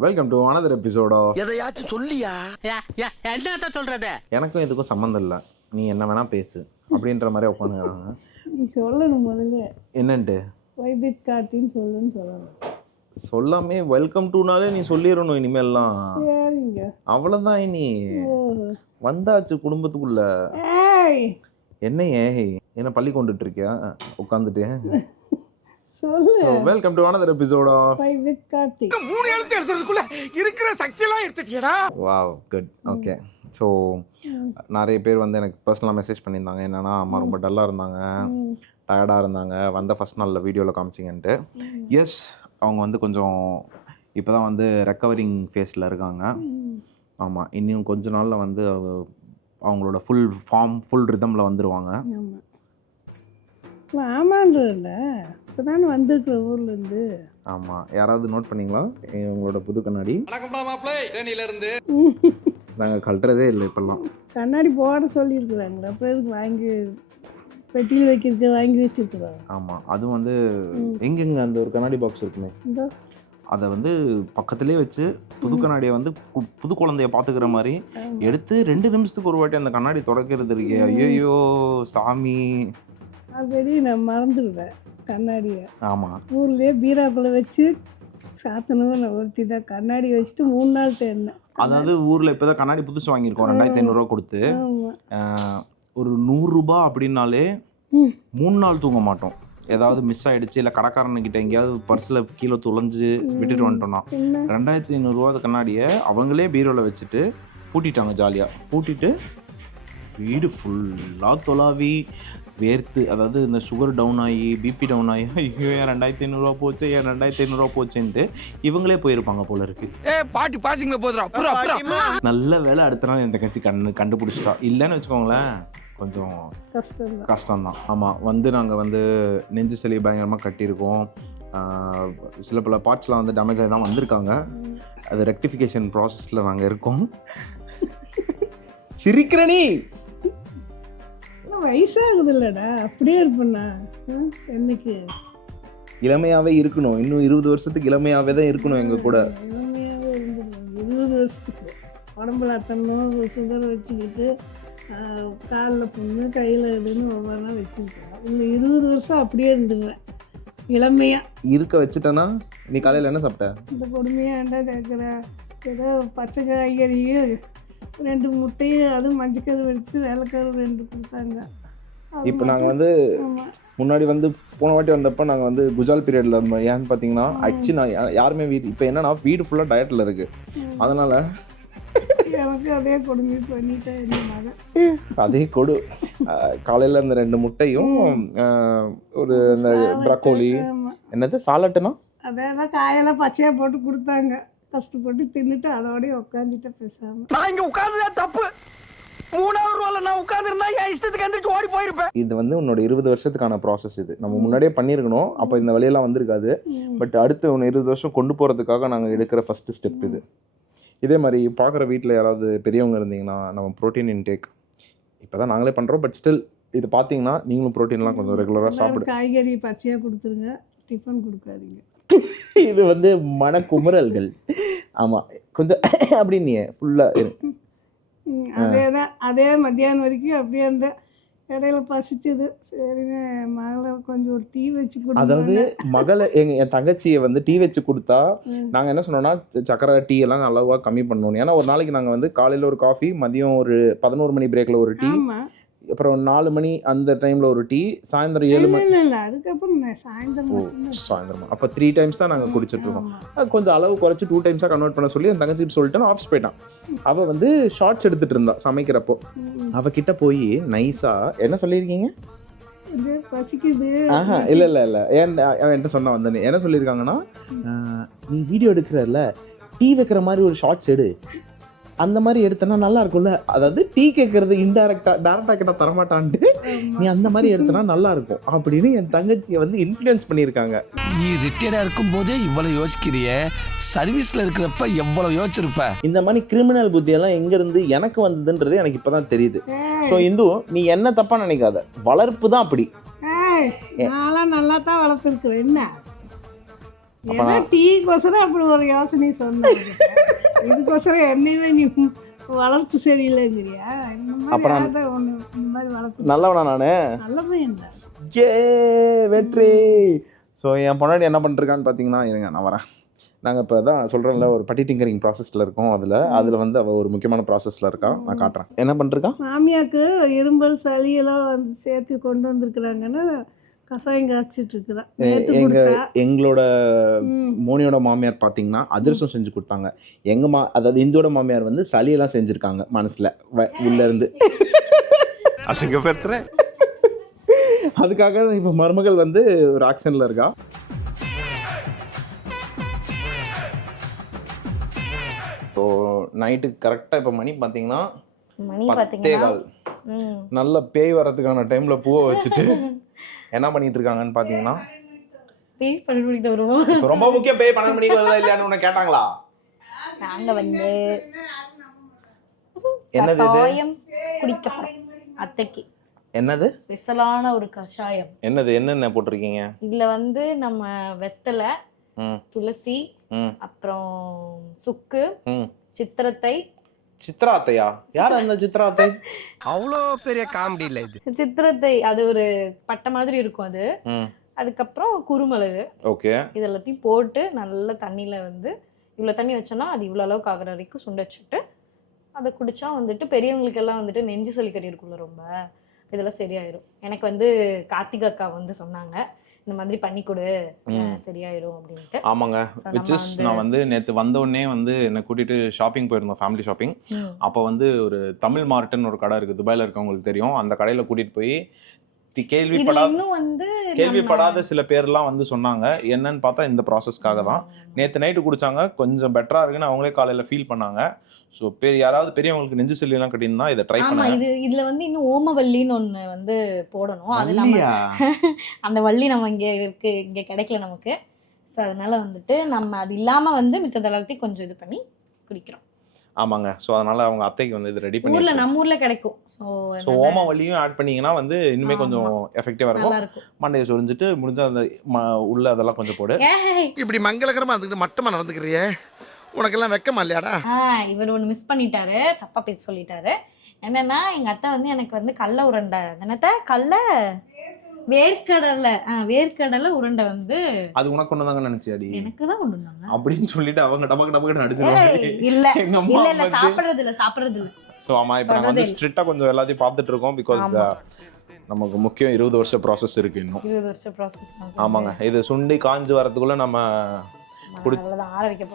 Welcome to another episode of எதையாச்சும் சொல்லியா? என்னத்த சொல்றது? எனக்கும் இதுக்கும் சம்மந்தம் இல்லை. நீ என்ன வேணா பேசு. அப்படின்ற மாதிரி உட்காந்துக்கிறாங்க. நீ சொல்லணும் முதல்ல. என்னன்ட்டு? வைபித் கார்த்தின்னு சொல்லுன்னு சொல்லணும். சொல்லாமே வெல்கம் டுனாலே நீ சொல்லிடணும் இனிமேல்லாம். சரிங்க. அவ்வளோதான் நீ ஓ வந்தாச்சு குடும்பத்துக்குள்ள. ஏய்! என்ன ஏய் என்ன பள்ளி கொண்டுட்டு இருக்கியா? உட்காந்துட்டு. Welcome to another Vaibith Karthik மூணு எழுத்து எடுத்துறதுக்குள்ள இருக்கிற சக்தி எல்லாம் எடுத்துட்டியடா. வாவ் குட் ஓகே ஸோ நிறைய பேர் வந்து எனக்கு பர்சனலாக மெசேஜ் பண்ணியிருந்தாங்க. என்னன்னா அம்மா ரொம்ப டல்லாக இருந்தாங்க. டயர்டாக இருந்தாங்க. வந்த ஃபஸ்ட் நாளில் வீடியோவில் காமிச்சிங்கன்ட்டு. எஸ் அவங்க வந்து கொஞ்சம் இப்போ தான் வந்து ரெக்கவரிங் ஃபேஸில் இருக்காங்க. ஆமாம் இன்னும் கொஞ்ச நாளில் வந்து அவங்க- அவங்களோட ஃபுல் ஃபார்ம் ஃபுல் ரிதமில் வந்துடுவாங்க ஆமா. ஆமான்றல இப்போ தானே வந்திருக்கிற ஊர்லேருந்து. ஆமாம் யாராவது நோட் பண்ணீங்களா? உங்களோட புது கண்ணாடி. வணக்கம்டா மாப்பிள்ளை தேனியில இருந்து நாங்கள் கழட்டுறதே இல்லை இப்போல்லாம். கண்ணாடி போட சொல்லியிருக்கிறாங்களே அப்புறம் எதுக்கு வாங்கி பெட்டியில் வைக்கிறதுக்கு வாங்கி வச்சிருக்கிறாங்க ஆமாம் அதுவும் வந்து. எங்கெங்க அந்த ஒரு கண்ணாடி பாக்ஸ் இருக்குமே? இந்த அதை வந்து பக்கத்துலேயே வச்சு புது கண்ணாடியை வந்து புது குழந்தைய பார்த்துக்கிற மாதிரி எடுத்து ரெண்டு நிமிஷத்துக்கு ஒரு வாட்டி அந்த கண்ணாடி தொடக்கிறது இருக்கே. ஐயோ சாமி. ஆல்ரெடி நான் மறந்துடுவேன் கண்ணாடியை. ஆமாம் ஊர்லேயே பீராக்குள்ள வச்சு சாத்தணும் நான் ஒருத்தி தான் கண்ணாடி வச்சுட்டு மூணு நாள் தேடினேன். அதாவது ஊரில் இப்போ தான் கண்ணாடி புதுசு வாங்கியிருக்கோம். ரெண்டாயிரத்தி ஐநூறுரூவா கொடுத்து. ஒரு நூறுரூபா அப்படின்னாலே. மூணு நாள் தூங்க மாட்டோம். ஏதாவது மிஸ் ஆயிடுச்சு இல்லை கடைக்காரனுக்கிட்ட எங்கேயாவது பர்ஸில் கீழே துளைஞ்சு விட்டுட்டு வந்துட்டோம்னா ரெண்டாயிரத்தி ஐநூறுரூவா கண்ணாடியை அவங்களே பீரோவில் வச்சுட்டு பூட்டிட்டாங்க ஜாலியாக பூட்டிட்டு வீடு ஃபுல்லாக தொலாவி வேர்த்து அதாவது இந்த சுகர் டவுன் ஆகி பிபி டவுன் ஆகி ஐயோ ஏன் ரெண்டாயிரத்தி ஐநூறுரூவா போச்சு ஏன் ரெண்டாயிரத்தி ஐநூறுரூவா போச்சுன்ட்டு இவங்களே போயிருப்பாங்க போல இருக்கு. ஏ பாட்டி பாசிங்க போதுடா நல்ல வேலை அடுத்த நாள் இந்த கட்சி கண்ணு கண்டுபிடிச்சிட்டா. இல்லைன்னு வச்சுக்கோங்களேன் கொஞ்சம் கஷ்டம் தான் கஷ்டம்தான். ஆமாம் வந்து நாங்கள் வந்து நெஞ்சு சளி பயங்கரமாக கட்டியிருக்கோம். சில பல பார்ட்ஸ்லாம் வந்து டேமேஜ் ஆகி தான் வந்திருக்காங்க. அது ரெக்டிஃபிகேஷன் ப்ராசஸில் நாங்கள் இருக்கோம். சிரிக்கிற நீ! வயசாகுது இல்லடா அப்படியே இருப்பேண்ணா என்னைக்கு? இளமையாகவே இருக்கணும். இன்னும் இருபது வருஷத்துக்கு இளமையாகவே தான் இருக்கணும் எங்கள் கூட. இளமையாவே இருந்துருவேன் இருபது வருஷத்துக்கு. உடம்புல அத்தனும் சுகர் வச்சுக்கிட்டு காலில் புண்ணு கையில் இதுன்னு ஒவ்வொரு நாள் வச்சுருக்கேன் இன்னும் இருபது வருஷம் அப்படியே இருந்துருவேன் இளமையா. இருக்க வச்சுட்டேன்னா நீ காலையில் என்ன சாப்பிட்ட? இந்த கொடுமையாக ஏன்டா கேட்குற ஏதோ பச்சை காய்கறியும் ரெண்டு முட்டையும் அதுவும் மஞ்சக்கரு வச்சு வெள்ளைக்கரு ரெண்டு கொடுத்தாங்க. இப்போ நாங்கள் வந்து. முன்னாடி வந்து போன வாட்டி வந்தப்போ நாங்கள் வந்து குஜால் பீரியடில் இருந்தோம். ஏன்னு பார்த்தீங்கன்னா ஆக்சுவலி நான் யாருமே வீடு இப்போ என்னன்னா வீடு ஃபுல்லாக டயட்டில் இருக்குது ம். அதனால் எனக்கு அதே கொடுமை பண்ணிட்டேன் அதே கொடு. காலையில் இந்த ரெண்டு முட்டையும் ஒரு இந்த ப்ரக்கோலி. என்னது? சாலட்டுனா? அதெல்லாம் காயெல்லாம் பச்சையாக போட்டு கொடுத்தாங்க. கஷ்டப்பட்டு தின்னுட்டு அதோடய உட்காந்துட்டு பேசாம. நான் இங்க உட்கார்ந்ததே தப்பு. மூணாவது ரூபால நான் உட்கார்ந்துருந்தா என் இஷ்டத்துக்கு எந்திரிச்சு ஓடி போயிருப்பேன். இது வந்து உன்னோட இருபது வருஷத்துக்கான ப்ராசஸ் இது. நம்ம முன்னாடியே பண்ணியிருக்கணும். அப்போ இந்த வழியெல்லாம் வந்திருக்காது. பட் அடுத்து ஒன்று இருபது வருஷம் கொண்டு போகிறதுக்காக நாங்கள் எடுக்கிற ஃபஸ்ட்டு ஸ்டெப் இது. இதே மாதிரி பார்க்குற வீட்டில் யாராவது பெரியவங்க இருந்தீங்கன்னா நம்ம ப்ரோட்டீன் இன்டேக் இப்போ தான் நாங்களே பண்ணுறோம் பட் ஸ்டில் இது பார்த்தீங்கன்னா நீங்களும் ப்ரோட்டீன்லாம் கொஞ்சம் ரெகுலராக சாப்பிடு. காய்கறி பச்சையாக கொடுத்துருங்க. டிஃபன் கொடுக்காதீங்க. இது வந்து மனக்குமுறல்கள். ஆமாம் கொஞ்சம் அப்படின்னு ஃபுல்லாக ம், அதே தான் அதே மத்தியானம் வரைக்கும் அப்படியே இருந்தேன் இடையில பசிச்சுது. சரின்னு மகளை கொஞ்சம் ஒரு டீ வச்சு அதாவது கொடுத்தாங்க மகளை எங்க என் தங்கச்சியை வந்து டீ வச்சு கொடுத்தா. நாங்கள் என்ன சொன்னோம்னா சக்கரை டீ எல்லாம் அளவா கம்மி பண்ணணும். ஏன்னா ஒரு நாளைக்கு நாங்கள் வந்து காலையில் ஒரு காஃபி மதியம் ஒரு பதினோரு மணி பிரேக்கில் ஒரு டீ. அப்புறம் நாலு மணி அந்த டைமில் ஒரு டீ சாயந்தரம் ஏழு மணி அதுக்கப்புறம் சாயந்தரம் சாயந்தரமா? அப்போ த்ரீ டைம்ஸ் தான் நாங்கள் ஆமா. அது கொஞ்சம் அளவு குறைச்சி டூ டைம்ஸாக கன்வெர்ட் பண்ண சொல்லி என் தங்கச்சிட்டு சொல்லிட்டு நான் ஆஃபீஸ் போயிட்டான். அவள் வந்து ஷார்ட்ஸ் எடுத்துட்டு இருந்தா சமைக்கிறப்போ. ம், அவகிட்ட போய் நைஸா என்ன சொல்லியிருக்கீங்க? ஆஹா இல்ல இல்ல இல்ல. ஏன் என்கிட்ட சொன்ன வந்தனே என்ன சொல்லியிருக்காங்கன்னா நீ வீடியோ எடுக்கிறல்ல டீ வைக்கிற மாதிரி ஒரு ஷார்ட்ஸ் எடு. அந்த மாதிரி எடுத்தனா நல்லா இருக்கும்ல? அதாவது டீ கேட்கறது இன்டெரக்டா டேரக்டா கிட்ட தரமாட்டான்ட்டு. நீ அந்த மாதிரி எடுத்தனா நல்லா இருக்கும். அப்படின்னு என் தங்கச்சியை வந்து இன்ஃப்ளூயன்ஸ் பண்ணியிருக்காங்க. நீ ரிட்டையர்டா இருக்கும் போதே இவ்வளவு யோசிக்கிறிய? சர்வீஸ்ல இருக்கிறப்ப எவ்வளவு யோசிச்சிருப்ப? இந்த மாதிரி கிரிமினல் புத்தியெல்லாம் எங்க இருந்து எனக்கு வந்ததுன்றது எனக்கு இப்பதான் தெரியுது. ஸோ இந்து நீ என்ன தப்பா நினைக்காத? வளர்ப்பு தான் அப்படி. நல்லா தான் வளர்த்துருக்குறேன். என்ன? ஏன்னா டீக்கோசரம் அப்படி ஒரு யோசனை சொன்னேன் இதுக்கோசரம் என்னையுமே நீ வளர்ப்பு சரியில்லைங்கிறியா? இந்த மாதிரி அப்புறம் ஒண்ணு இந்த மாதிரி வளர்ப்பு? நல்லவனா நானு? நல்ல பையன் தான் ஏ வெற்றி. ஸோ என் பொன்னாடி என்ன பண்ணிருக்கான்னு பார்த்தீங்கன்னா இருங்க நான் வரேன். நாங்கள் இப்போ தான் சொல்கிறேன்ல ஒரு பட்டி டிங்கரிங் ப்ராசஸில் இருக்கோம் அதில். அதில் வந்து அவள் ஒரு முக்கியமான ப்ராசஸில் இருக்கா? நான் காட்டுறேன். என்ன பண்ணிருக்கா? மாமியாக்கு இரும்பல் சளி எல்லாம் வந்து சேர்த்து கொண்டு வந்திருக்கிறாங்கன்னா கசாயம் காய்ச்சிட்டு இருக்கிறான். எங்களோட மோனியோட மாமியார் பார்த்தீங்கன்னா அதிரசம் செஞ்சு கொடுத்தாங்க. எங்க மா அதாவது இந்தோட மாமியார் வந்து சளியெல்லாம் செஞ்சுருக்காங்க மனசுல வ- உள்ள இருந்து. அசிங்கப்படுத்துற? அதுக்காக இப்போ மருமகள் வந்து ஒரு ஆக்ஷன்ல இருக்கா? ஸோ நைட்டுக்கு கரெக்டாக இப்போ மணி பார்த்தீங்கன்னா மணி பத்தே பாத்தீங்கன்னா கால். நல்ல பேய் வரதுக்கான டைம்ல பூவை வச்சுட்டு என்ன பண்ணிட்டு இருக்காங்கன்னு பார்த்தீங்கன்னா பேய் பன்னெண்டு மணிக்கு தான் வருவோம் இப்போ ரொம்ப முக்கியம் பேய் பன்னெண்டு மணிக்கு வருதா இல்லையான்னு உன்னை கேட்டாங்களா? நாங்க வந்து என்னது இது? கஷாயம் குடிக்க போறோம் அத்தைக்கு. என்னது? ஸ்பெஷலான ஒரு கஷாயம். என்னது? என்னென்ன போட்டிருக்கீங்க? இதுல வந்து நம்ம வெத்தலை துளசி அப்புறம் சுக்கு சித்திரத்தை சித்ராத்தையா? யார் அந்த சித்ராத்தை? அவ்வளோ பெரிய காமெடி இல்லை இது. சித்திரத்தை அது ஒரு பட்டை மாதிரி இருக்கும் அது. ம். அதுக்கப்புறம் குருமிளகு. ஓகே. இது எல்லாத்தையும் போட்டு நல்ல தண்ணியில வந்து இவ்வளோ தண்ணி வச்சோன்னா அது இவ்வளோ அளவுக்கு ஆகுற வரைக்கும் சுண்ட வச்சுட்டு அதை குடிச்சா வந்துட்டு பெரியவங்களுக்கெல்லாம் வந்துட்டு நெஞ்சு சளி கட்டி இருக்குல்ல ரொம்ப. இதெல்லாம் சரியாயிரும். எனக்கு வந்து கார்த்திகா அக்கா வந்து சொன்னாங்க. இந்த மாதிரி பண்ணி கொடு. சரியாயிரும் அப்படின்ட்டு. ஆமாங்க. விச் இஸ் நான் வந்து நேற்று வந்தோடனே வந்து என்னை கூட்டிட்டு ஷாப்பிங் போயிருந்தோம் ஃபேமிலி ஷாப்பிங். அப்போ வந்து ஒரு தமிழ் மார்ட்னு ஒரு கடை இருக்குது துபாயில் இருக்கவங்களுக்கு தெரியும். அந்த கடையில் கூட்டிட்டு போய் கேள்விப்படாத இன்னும் வந்து கேள்விப்படாத சில பேர்லாம் வந்து சொன்னாங்க. என்னன்னு பார்த்தா இந்த ப்ராசஸ்க்காக தான். நேற்று நைட்டு குடிச்சாங்க. கொஞ்சம் பெட்டரா இருக்குன்னு அவங்களே காலையில ஃபீல் பண்ணாங்க. ஸோ பெரிய யாராவது பெரியவங்களுக்கு நெஞ்சு சளியெல்லாம் கட்டியிருந்தா இதை ட்ரை ஆமா பண்ணாங்க. இது இதுல வந்து இன்னும் ஓமவல்லின்னு ஒண்ணு வந்து போடணும். அது நம்ம? அந்த வள்ளி நம்ம இங்க இருக்கு இங்க கிடைக்கல நமக்கு. ஸோ அதனால வந்துட்டு நம்ம அது இல்லாம வந்து மித்தது எல்லாத்தையும் கொஞ்சம் இது பண்ணி குடிக்கிறோம். ஆமாங்க. ஸோ அதனால அவங்க அத்தைக்கு வந்து இது ரெடி ஊர்ல பண்ணி நம்ம ஊர்ல கிடைக்கும். ஸோ ஸோ ஓம வலியும் ஆட் பண்ணீங்கன்னா வந்து இனிமே கொஞ்சம் எஃபெக்டிவா இருக்கும். மண்டையை சொரிஞ்சிட்டு முடிஞ்ச அந்த ம- உள்ள அதெல்லாம் கொஞ்சம் போடு. இப்படி மங்களகரமா இருந்துக்கிட்டு மட்டமா நடந்துக்கிறியே உனக்கெல்லாம் வெக்கமா இல்லையாடா? இவர் ஒன்று மிஸ் பண்ணிட்டாரு. தப்பா பேச சொல்லிட்டாரு. என்னன்னா எங்க அத்தை வந்து எனக்கு வந்து கடல உருண்டை. என்னத்த? கடல வேர்க்கடலை வேர்க்கடலை உருண்டை வந்து அது உனக்கு கொண்டு வந்தாங்கன்னு நினைச்சியாடி எனக்கு தான் கொண்டு வந்தாங்க அப்படின்னு சொல்லிட்டு அவங்க டபக்கு டபக்கு ஏய், அடிச்சிருவாங்க இல்ல. இல்ல இல்ல சாப்பிடுறது இல்ல சாப்பிடுறது இல்ல ஸோ ஆமா இப்போ நாங்கள் வந்து. ஸ்ட்ரிக்டாக கொஞ்சம் எல்லாத்தையும் பார்த்துட்டு இருக்கோம் பிகாஸ். நமக்கு முக்கியம் இருபது வருஷம் ப்ராசஸ் இருக்கு இன்னும். இருபது வருஷம் ப்ராசஸ் ஆமாங்க. இது சுண்டி காஞ்சு வரதுக்குள்ள நம்ம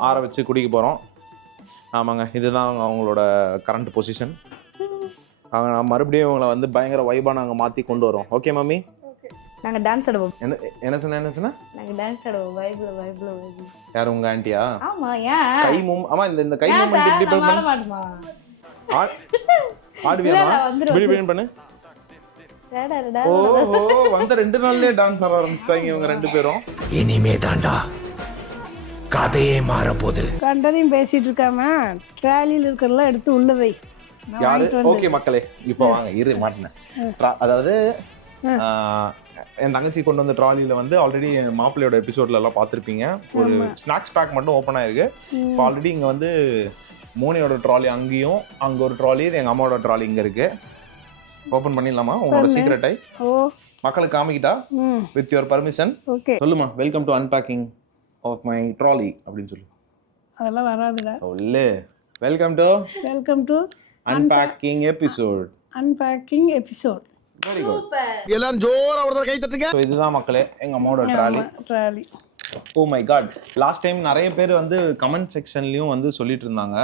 ஆற வச்சு குடிக்க போகிறோம் ஆமாங்க. இதுதான் அவங்களோட கரண்ட் பொசிஷன் மறுபடியும் இவங்களை வந்து பயங்கர வைபாக நாங்கள் மாற்றி கொண்டு வரோம். ஓகே மம்மி நாங்க டான்ஸ் ஆடுவோம். என்ன என்ன சொன்ன என்ன சொன்ன? நாங்க டான்ஸ் ஆடுவோம். வைப்ல வைப்ல வைப்ல யார் உங்கள் ஆண்டியா ஆமா ஏன்? கை மூம் ஆமா இந்த இந்த கை மூமெண்ட் ஆட பண்ணு வந்துரும். இப்படி இப்படி பண்ணு. ஓஹோ வந்த ரெண்டு நாள்லயே டான்ஸ் ஆட ஆரம்பிச்சிட்டாங்க இவங்க ரெண்டு பேரும். இனிமே தாண்டா கதையே மாற போகுது கண்டதையும் பேசிட்டு இருக்காம ட்ராலியில் இருக்கிறதெல்லாம் எடுத்து உள்ள வை. யாரு? ஓகே மக்களே இப்போ வாங்க இரு மாட்டினேன். அதாவது என் தங்கச்சி கொண்டு வந்த ட்ராலியில வந்து ஆல்ரெடி மாப்பிள்ளையோட எபிசோட்ல எல்லாம் பார்த்துருப்பீங்க. ஒரு ஸ்நாக்ஸ் பேக் மட்டும் ஓப்பன் ஆயிருக்கு. இப்போ ஆல்ரெடி இங்க வந்து மோனியோட ட்ராலி அங்கேயும் அங்க ஒரு ட்ராலி எங்க அம்மாவோட ட்ராலி இங்க இருக்கு. ஓப்பன் பண்ணிடலாமா? உங்களோட. சீக்ரெட்டை ஓ. மக்களுக்கு காமிக்கிட்டா? ம். With your permission okay. சொல்லுமா welcome to unpacking of my trolley அப்படின்னு சொல்லு. அதெல்லாம் வராதுடா. சொல்லு. Welcome to welcome to unpacking episode unpacking episode very good எல்லாரும் ஜோரா ஒரு கை தட்டுங்க. ஸோ இதுதான் மக்களே எங்க அம்மாவோட trolley trolley oh my God last time நிறைய பேர் வந்து கமெண்ட் செக்ஷன்லயும் வந்து சொல்லிட்டு இருந்தாங்க.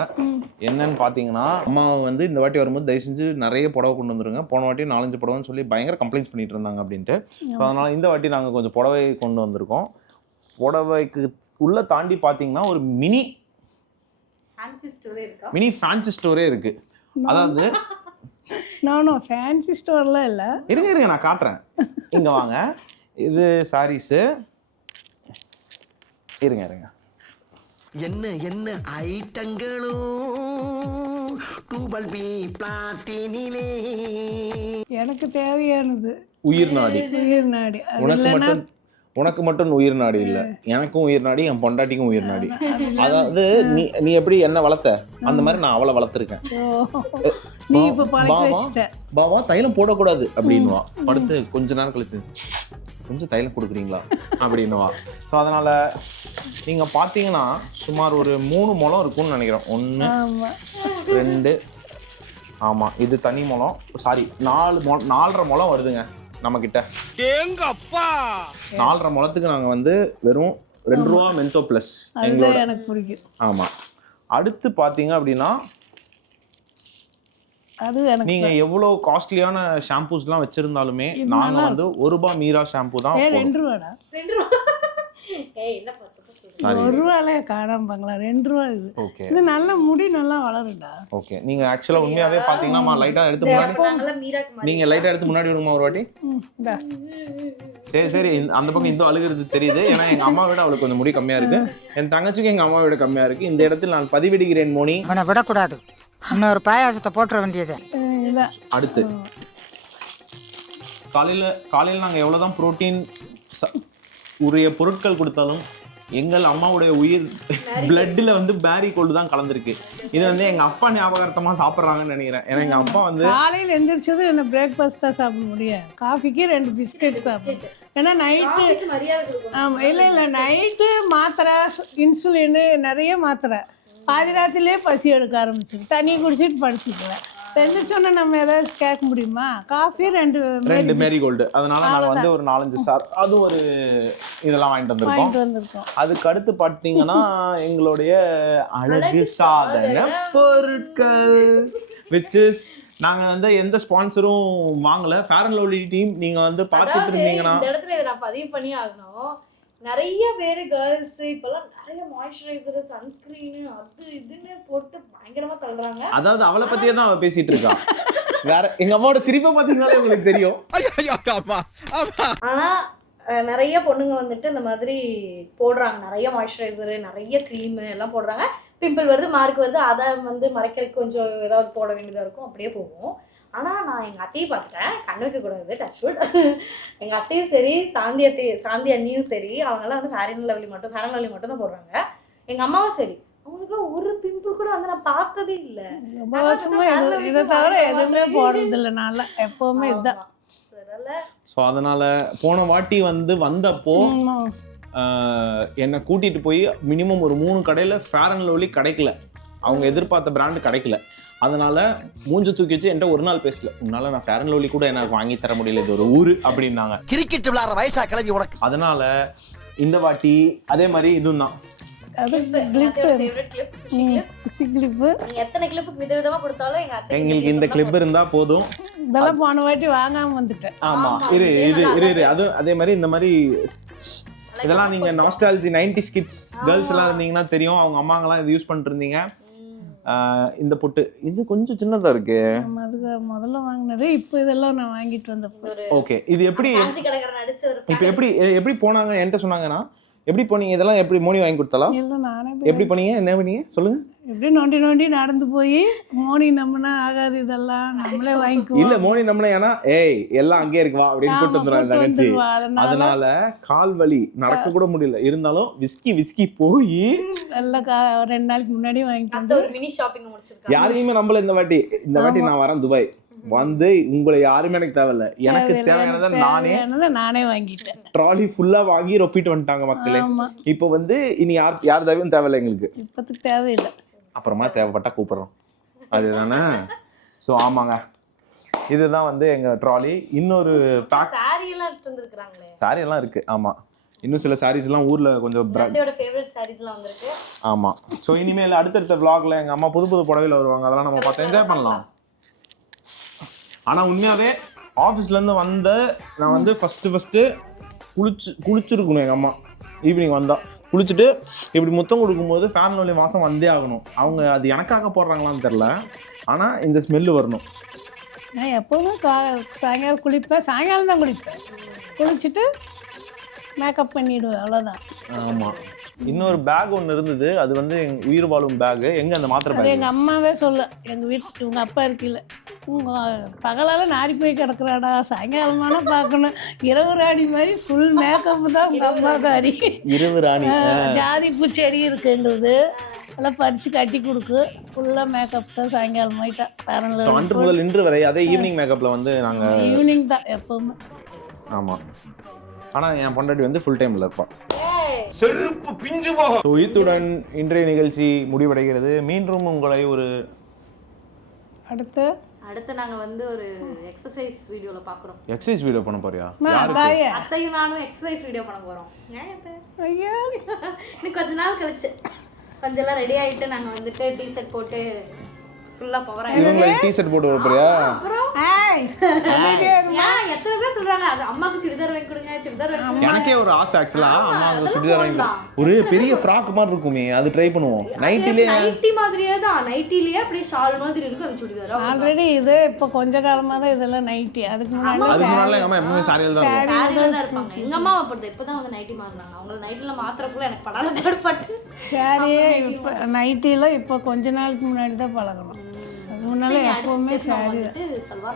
என்னன்னு பாத்தீங்கன்னா அம்மா வந்து இந்த வாட்டி வரும்போது தயவு செஞ்சு நிறைய புடவை கொண்டு வந்துருங்க. போன வாட்டி நாலஞ்சு புடவைன்னு சொல்லி பயங்கர கம்ப்ளைண்ட்ஸ் பண்ணிட்டு இருந்தாங்க அப்படின்ட்டு. ஸோ அதனால இந்த வாட்டி நாங்க கொஞ்சம் புடவை கொண்டு வந்திருக்கோம். புடவைக்கு உள்ள தாண்டி பாத்தீங்கன்னா ஒரு மினி? மினி ஃபேன்சி ஸ்டோரே இருக்கு? அதாவது நானும் ஃபேன்சி ஸ்டோர்லாம் இல்லை. இருங்க இருங்க நான் காட்டுறேன். இங்க வாங்க. இது சாரீஸு இருங்க இருங்க. என்ன என்ன ஐட்டங்களும் டூபல் பி பிளாட்டினிலே எனக்கு தேவையானது. உயிர் நாடி. உயிர் நாடி. உனக்கு மட்டும் உனக்கு மட்டும் உயிர் நாடி இல்ல. எனக்கும் உயிர் நாடி என் பொண்டாட்டிக்கும் உயிர் நாடி. அதாவது நீ நீ எப்படி என்ன வளர்த்த? அந்த மாதிரி நான் அவளை வளர்த்துருக்கேன். பாவா. தைலம் போடக்கூடாது அப்படின்னுவா. படுத்து கொஞ்ச நேரம் கழிச்சு கொஞ்சம் தைலம் கொடுக்குறீங்களா? அப்படின்னுவா. ஸோ அதனால நீங்க பார்த்தீங்கன்னா சுமார் ஒரு மூணு முளம் இருக்கும்னு நினைக்கிறேன். ஒன்று ரெண்டு ஆமா இது தனி முளம் சாரி நாலு மொ நாலரை முளம் வருதுங்க. நம்ம கிட்ட நாலரை முளத்துக்கு நாங்க வந்து வெறும் ரெண்டு ரூபா மென்சோ ப்ளஸ் எங்களோட எனக்கு பிடிக்கும். ஆமா. அடுத்து பாத்தீங்க அப்படின்னா அது எனக்கு நீங்க எவ்வளவு காஸ்ட்லியான ஷாம்பூஸ்லாம் வச்சிருந்தாலுமே நாங்க வந்து ஒரு ரூபாய் மீரா ஷாம்பு தான் ஏ போடுறோம். ரெண்டு ரூபாடா? ஏய் என்ன. ஒரு ரூபாலே காணாம ரெண்டு ரூபா இது. ஓகே. இது நல்ல முடி நல்லா வளரும்டா. ஓகே. நீங்க ஆக்சுவலா உண்மையாவே பாத்தீங்கன்னா லைட்டா எடுத்து முன்னாடி நீங்க லைட்டா எடுத்து முன்னாடி விடுமா ஒரு வாட்டி. சரி சரி. அந்த பக்கம் இந்த அழுகிறது தெரியுது. ஏன்னா எங்க அம்மா விட அவளுக்கு கொஞ்சம் முடி கம்மியா இருக்கு. என் தங்கச்சிக்கு எங்க அம்மா விட கம்மியா இருக்கு. இந்த இடத்தில் நான் பதிவிடுகிறேன் மோனி. அவனை விடக்கூடாது. இன்னொரு பாயாசத்தை போட்டுற வேண்டியது. அடுத்து. காலையில காலையில நாங்க எவ்வளவுதான் புரோட்டீன் உரிய பொருட்கள் கொடுத்தாலும் எங்கள் அம்மாவுடைய உயிர் பிளட்டில் வந்து பேரி கோல்டு தான் கலந்துருக்கு. இது வந்து எங்க அப்பா ஞாபகார்த்தமா சாப்பிட்றாங்கன்னு நினைக்கிறேன். ஏன்னா எங்க அப்பா வந்து காலையில் எந்திரிச்சதும் என்ன பிரேக்ஃபாஸ்ட்டாக சாப்பிட முடியாது. காஃபிக்கு ரெண்டு பிஸ்கட் சாப்பிடும். ஏன்னா நைட்டு ஆமாம் இல்லை இல்லை. நைட்டு மாத்திரை இன்சுலின் நிறைய மாத்திரை. பாதி ராத்திரிலே பசி எடுக்க ஆரம்பிச்சிடும் தண்ணி குடிச்சிட்டு படுத்துக்குவேன். எந்திரிச்சோன்னே நம்ம ஏதாச்சும் கேட்க முடியுமா? காஃபி ரெண்டு ரெண்டு மேரி கோல்டு. அதனால நாங்க வந்து ஒரு நாலஞ்சு சார் அது ஒரு இதெல்லாம் வாங்கிட்டு வந்திருக்கோம். அதுக்கு அடுத்து பார்த்தீங்கன்னா எங்களுடைய அழகு சாதன பொருட்கள் which is நாங்க வந்து எந்த ஸ்பான்சரும் வாங்கல. ஃபேர் அண்ட் லவ்லி டீம் நீங்க வந்து பார்த்துட்டு இருந்தீங்கன்னா இந்த இடத்துல இதை நான் பதிவு பண்ணி ஆகணும். நிறைய பேர் கேர்ள்ஸ் இப்பெல்லாம் நிறைய மாய்ஸ்சரைசர் சன்ஸ்கிரீன் அது இதுன்னு போட்டு பயங்கரமா தள்ளுறாங்க அதாவது அவளை பத்தியே தான் அவ பேசிட்டு இருக்கா. வேற எங்க அம்மாவோட சிரிப்பை பார்த்தீங்கன்னாலே உங்களுக்கு தெரியும். ஆனா நிறைய பொண்ணுங்க வந்துட்டு இந்த மாதிரி போடுறாங்க. நிறைய மாய்ஸ்சரைசர் நிறைய க்ரீம் எல்லாம் போடுறாங்க. பிம்பிள் வருது மார்க் வருது. அதை வந்து மறைக்கிறதுக்கு கொஞ்சம் ஏதாவது போட வேண்டியதா இருக்கும். அப்படியே போகும். ஆனா நான் எங்க அத்தையை பார்த்துட்டேன். கண்ணு வைக்க கூடாது டச்வுட் எங்க அத்தையும் சரி சாந்தி அத்தை சாந்தி அண்ணியும் சரி அவங்கெல்லாம் வந்து ஃபேரன் லவ்லி மட்டும் ஃபேரன் லவ்லி மட்டும் தான் போடுறாங்க. எங்க அம்மாவும் சரி. அவங்களுக்குலாம் ஒரு பிம்பிள் கூட வந்து நான் பார்த்ததே இல்லை. ரொம்ப வருஷமா இது இதை தவிர எதுவுமே போடுறதில்ல நல்லா எப்போவுமே இதுதான் ஸோ அதனால போன வாட்டி வந்து வந்தப்போ என்னை கூட்டிட்டு போய் மினிமம் ஒரு மூணு கடையில ஃபேர் அண்ட் லவ்லி கிடைக்கல. அவங்க எதிர்பார்த்த பிராண்டு கிடைக்கல. அதனால மூஞ்சு தூக்கி வச்சு என்கிட்ட ஒரு நாள் பேசல. உன்னால நான் ஃபேர் அண்ட் லவ்லி கூட எனக்கு வாங்கி தர முடியல இது ஒரு ஊரு அப்படின்னாங்க. கிரிக்கெட் விளையாடுற வயசா கிளம்பி உனக்கு? அதனால இந்த வாட்டி அதே மாதிரி இதுவும் தான். எங்களுக்கு இந்த கிளிப் இருந்தா போதும். இதெல்லாம் போன வாட்டி வாங்காம வந்துட்டேன். ஆமா இரு இதே இரு இரு அது அதே மாதிரி இந்த மாதிரி இதெல்லாம் நீங்க நாஸ்டாலஜி நைன்டி கிட்ஸ் கேர்ள்ஸ் எல்லாம் இருந்தீங்கன்னா தெரியும். அவங்க அம்மாங்கெல்லாம் இது யூஸ் பண்ணிட்டு இருந்தீங்க. இந்த பொட்டு. இது கொஞ்சம் சின்னதா இருக்கு. முதல்ல வாங்கினது இப்போ இதெல்லாம் நான் வாங்கிட்டு வந்தப்போ ஓகே. இது எப்படி இப்போ எப்படி எப்படி போனாங்க? என்கிட்ட சொன்னாங்கன்னா எப்படி போனீங்க? இதெல்லாம் எப்படி மோனி வாங்கி கொடுத்தாலா இல்லை நானே எப்படி பண்ணீங்க என்ன பண்ணீங்க? சொல்லுங்க. எப்படி நோண்டி நோண்டி நடந்து போய் மோனி நம்மனா ஆகாது இதெல்லாம் நம்மளே வாங்கிக்குவோம். இல்ல மோனி நம்மள ஏன்னா ஏய் எல்லாம் அங்கேயே இருக்கு வா அப்படின்னு கூட்டு வந்துடுவாங்க தங்கச்சி. அதனால கால் வலி நடக்க கூட முடியல. இருந்தாலும் விஸ்கி விஸ்கி போய் நல்ல கா ரெண்டு நாளைக்கு முன்னாடி வாங்கிட்டு அந்த வந்து ஒரு மினி ஷாப்பிங் முடிச்சிருக்காங்க. யாரையுமே நம்பல இந்த வாட்டி. இந்த வாட்டி. நான் வரேன் துபாய். வந்து உங்களை யாருமே எனக்கு தேவையில்ல. எனக்கு தேவையானதை நானே நானே வாங்கிட்டேன். ட்ராலி ஃபுல்லா வாங்கி ரொப்பிட்டு வந்துட்டாங்க மக்களே. இப்போ வந்து இனி யார் யார் தேவையும் தேவையில்ல எங்களுக்கு. இப்போத்துக்கு தேவையில்லை. அப்புறமா தேவைப்பட்டா கூப்பிடுறோம். அதுதானே ஸோ ஆமாங்க. இதுதான் வந்து எங்க ட்ராலி இன்னொரு பேக் சாரி எல்லாம் எடுத்து வந்திருக்காங்களே சாரி எல்லாம் இருக்கு. ஆமா. இன்னும் சில சாரீஸ் எல்லாம் ஊர்ல கொஞ்சம் பிர- அத்தையோட ஃபேவரட் சாரீஸ் எல்லாம் வந்திருக்கு. ஆமா. ஸோ இனிமேல் அடுத்தடுத்த vlogல எங்க அம்மா புது புது புடவையில வருவாங்க. அதெல்லாம் நம்ம பார்த்து என்ஜாய் பண்ணலாம். ஆனா உண்மையாவே ஆஃபீஸ்ல இருந்து வந்த நான் வந்து ஃபர்ஸ்ட் ஃபர்ஸ்ட் குளிச்சு குளிச்சிருக்கணும் எங்க அம்மா. ஈவினிங் வந்தா. குளிச்சுட்டு இப்படி முத்தம் கொடுக்கும்போது ஃபேன் ஒலி வாசம் வந்தே ஆகணும். அவங்க அது எனக்காக போடுறாங்களான்னு தெரில ஆனா இந்த ஸ்மெல்லு வரணும். நான் எப்போதும் கா சாயங்காலம் குளிப்பேன். சாயங்காலம் தான் குளிப்பேன். குளிச்சுட்டு மேக்கப் பண்ணிவிடுவேன் அவ்வளோதான் ஆமாம் இன்னொரு பேக் ஒன்று இருந்தது. அது வந்து எங்க உயிர் வாழும் பேக் எங்கே அந்த மாத்திரை அது பேக் எங்கள் அம்மாவே சொல்ல. எங்கள் வீட்டு உங்கள் அப்பா இருக்கல உங்கள் பகலால் நாடி போய் கிடக்குறாடா. சாயங்காலமான பார்க்கணும். இரவு ராணி மாதிரி ஃபுல் மேக்கப் தான் உங்கள் அம்மாக்காரி இரவு ராணி. ஜாதி பூச்செடி இருக்கு எங்களுது அதெல்லாம் பறித்து கட்டி கொடுக்கு. ஃபுல்லாக மேக்கப் தான் சாயங்காலம் ஆயிட்டா. ஸோ அன்று பேரனில் முதல் இன்று வரை அதே ஈவினிங் மேக்கப்பில் வந்து நாங்கள் ஈவினிங் தான் எப்போவுமே. ஆமாம் ஆனால் என் பொண்டாட்டி வந்து ஃபுல் டைமில் இருப்பாள் செருப்பு பிஞ்சு போகும். இத்துடன் இன்றைய நிகழ்ச்சி முடிவடைகிறது. மீண்டும் உங்களை ஒரு அடுத்து? அடுத்து நாங்க வந்து ஒரு எக்ஸசைஸ் வீடியோல பாக்குறோம். எக்ஸசைஸ் வீடியோ பண்ண போறியா? அத்தையும் நானும் எக்ஸசைஸ் வீடியோ பண்ண போறோம்? ஐயா. இன்னும் கொஞ்ச நாள் கழிச்சு. கொஞ்சம் எல்லாம் ரெடி ஆயிட்டு நாங்க வந்துட்டு டி ஷர்ட் போட்டு ஃபுல்லா பவர் ஆயிடும் டீ ஷர்ட் போட்டு போறியா? ஏய் ஏன் எத்தனை பேர் சொல்றாங்க? அது அம்மாக்கு சுடிதார் வாங்கி கொடுங்க சுடிதார் வாங்கி கொடுங்க. எனக்கே ஒரு ஆசை ஆக்சுவலா ஆமா, அதெல்லாம் சுடிதார் வாங்கி போடலாம். ஒரு பெரிய ஃப்ராக் மாதிரி இருக்குமே அது ட்ரை பண்ணுவோம். நைட்டிலே நைட்டி மாதிரியே தான். நைட்டிலேயே அப்படியே ஷால் மாதிரி இருக்கும் அது சுடிதார்? ஆல்ரெடி இது இப்போ கொஞ்ச காலமாக தான் இதெல்லாம் நைட்டி அதுக்கு முன்னாடி அதுக்கு முன்னாடி எங்க அம்மா எப்பவுமே சாரியில் தான் இருக்கும் சாரியில தான் இருப்பாங்க. எங்க அம்மா அப்படி இப்பதான் வந்து நைட்டி மாறினாங்க. அவங்கள நைட்டில மாத்திரக்குள்ள எனக்கு படாத பாடுபட்டு. சாரியே இப்போ நைட்டிலாம் இப்போ கொஞ்ச நாளுக்கு முன்னாடி தான் பழகணும். அது முன்னால எப்போவுமே சாரி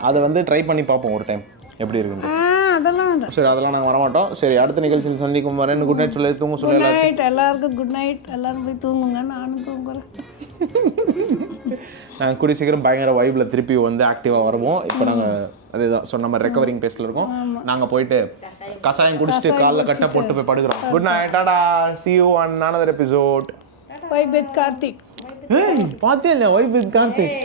அதை வந்து ட்ரை பண்ணி பார்ப்போம் ஒரு டைம் எப்படி இருக்குன்னு ஆ அதெல்லாம் சரி அதெல்லாம் நாங்கள் வரமாட்டோம். சரி அடுத்த நிகழ்ச்சியில் சந்திக்கும் வரேன் குட் நைட் சொல்லி தூங்க சொல்லி நைட் எல்லாருக்கும். குட் நைட் எல்லாரும் போய் தூங்குங்க நானும் தூங்குறேன். நாங்கள் கூடிய சீக்கிரம் பயங்கர வைப்பில் திருப்பி வந்து ஆக்டிவாக வருவோம். இப்போ நாங்கள் அதுதான் சொன்ன மாதிரி ரெக்கவரிங் பேஸ்ல இருக்கோம். நாங்கள் போயிட்டு கஷாயம் குடிச்சிட்டு காலைல கட்ட போட்டு போய் படுக்கிறோம். Good night Tata. See you on another episode bye பெத் கார்த்திக் ஏய் பார்த்தே இல்லையா? Wife with Karthik